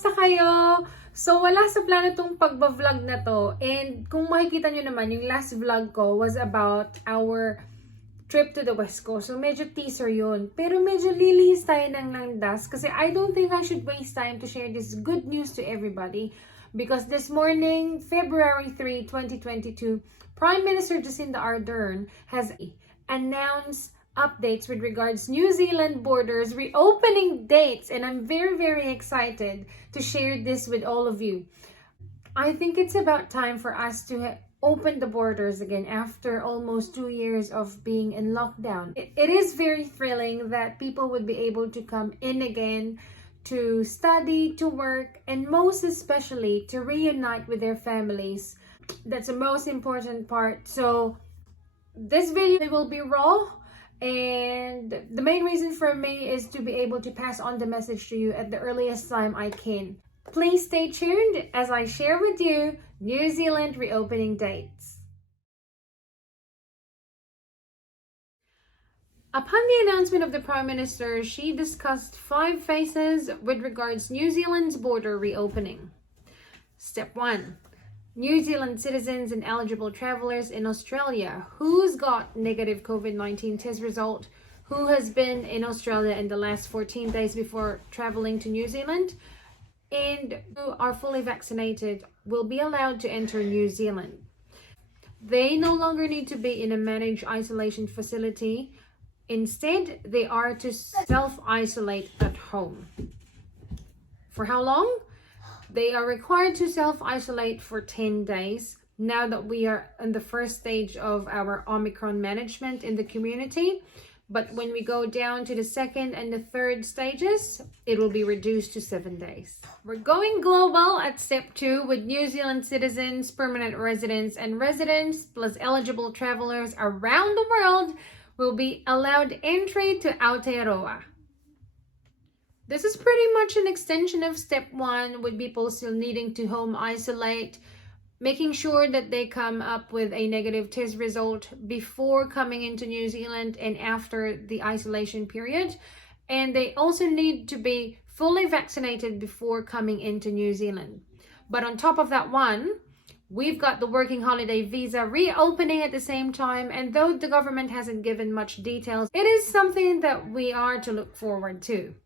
Kamusta kayo? So, wala sa plano tong pagba-vlog na to. And kung makikita nyo naman, yung last vlog ko was about our trip to the West Coast. So, medyo teaser yun. Pero medyo lilihis tayo ng landas kasi I don't think I should waste time to share this good news to everybody. Because this morning, February 3, 2022, Prime Minister Jacinda Ardern has announced updates with regards New Zealand borders reopening dates, and I'm very, very excited to share this with all of you. I think it's about time for us to open the borders again after almost 2 years of being in lockdown. It is very thrilling that people would be able to come in again to study, to work, and most especially to reunite with their families. That's the most important part. So this video will be raw, and the main reason for me is to be able to pass on the message to you at the earliest time I can. Please stay tuned as I share with you New Zealand reopening dates. Upon the announcement of the Prime Minister, she discussed 5 phases with regards New Zealand's border reopening. Step 1. New Zealand citizens and eligible travelers in Australia who's got negative COVID-19 test result, who has been in Australia in the last 14 days before traveling to New Zealand, and who are fully vaccinated will be allowed to enter New Zealand. They no longer need to be in a managed isolation facility. Instead, they are to self-isolate at home. For how long? They are required to self-isolate for 10 days now that we are in the first stage of our Omicron management in the community. But when we go down to the second and the third stages, it will be reduced to 7 days. We're going global at step 2 with New Zealand citizens, permanent residents, and residents, plus eligible travelers around the world will be allowed entry to Aotearoa. This is pretty much an extension of step 1 with people still needing to home isolate, making sure that they come up with a negative test result before coming into New Zealand and after the isolation period. And they also need to be fully vaccinated before coming into New Zealand. But on top of that one, we've got the working holiday visa reopening at the same time. And though the government hasn't given much details, it is something that we are to look forward to.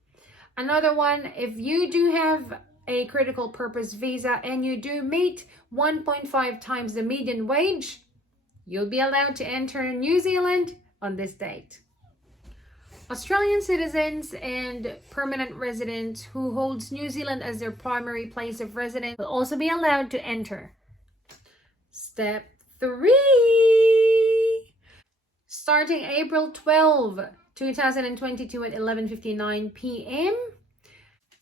Another one, if you do have a critical purpose visa and you do meet 1.5 times the median wage, you'll be allowed to enter New Zealand on this date. Australian citizens and permanent residents who holds New Zealand as their primary place of residence will also be allowed to enter. Step 3. Starting April 12, 2022 at 11:59 p.m.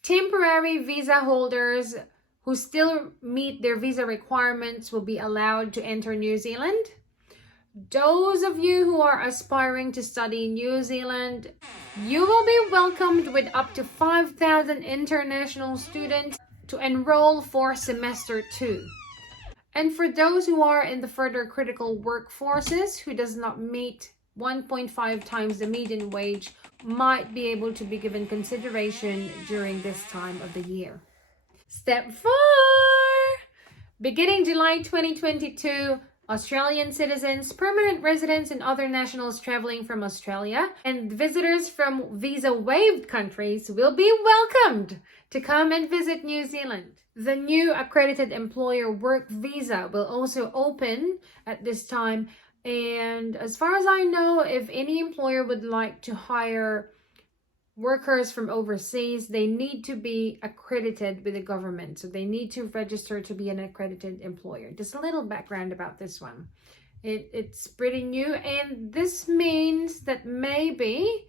temporary visa holders who still meet their visa requirements will be allowed to enter New Zealand. Those of you who are aspiring to study in New Zealand, you will be welcomed with up to 5,000 international students to enroll for semester 2. And for those who are in the further critical workforces who does not meet 1.5 times the median wage might be able to be given consideration during this time of the year. Step 4. Beginning July 2022, Australian citizens, permanent residents, and other nationals traveling from Australia and visitors from visa-waived countries will be welcomed to come and visit New Zealand. The new accredited employer work visa will also open at this time. And as far as I know, if any employer would like to hire workers from overseas, they need to be accredited with the government. So they need to register to be an accredited employer. Just a little background about this one. It's pretty new, and this means that maybe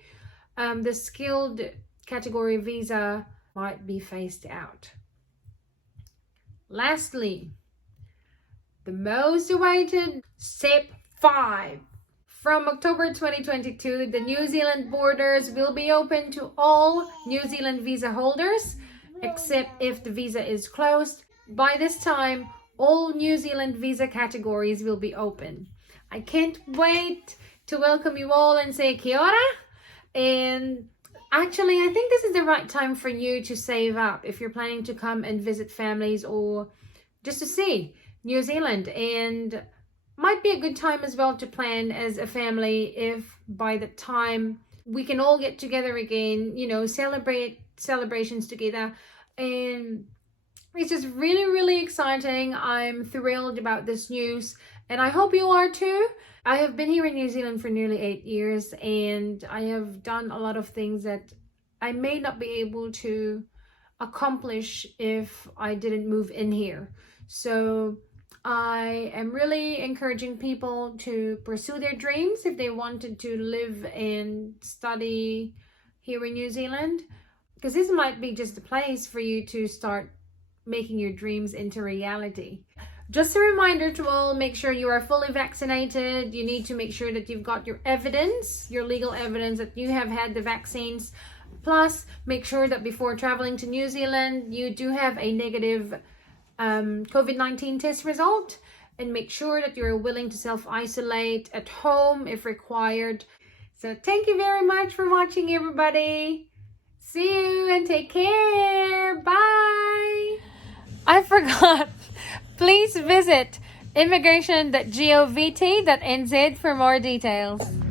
the skilled category visa might be phased out. Lastly, the most awaited step 5. From October 2022, the New Zealand borders will be open to all New Zealand visa holders, except if the visa is closed. By this time, all New Zealand visa categories will be open. I can't wait to welcome you all and say kia ora. And Actually, I think this is the right time for you to save up if you're planning to come and visit families or just to see New Zealand. And might be a good time as well to plan as a family if by the time we can all get together again, you know, celebrations together. And it's just really, really exciting. I'm thrilled about this news, and I hope you are too. I have been here in New Zealand for nearly 8 years, and I have done a lot of things that I may not be able to accomplish if I didn't move in here. So I am really encouraging people to pursue their dreams if they wanted to live and study here in New Zealand, because this might be just the place for you to start making your dreams into reality. Just a reminder to all, make sure you are fully vaccinated. You need to make sure that you've got your evidence, your legal evidence that you have had the vaccines. Plus, make sure that before traveling to New Zealand, you do have a negative COVID-19 test result, and make sure that you're willing to self-isolate at home if required. So thank you very much for watching, everybody. See you and take care. Bye. I forgot. Please visit immigration.govt.nz for more details.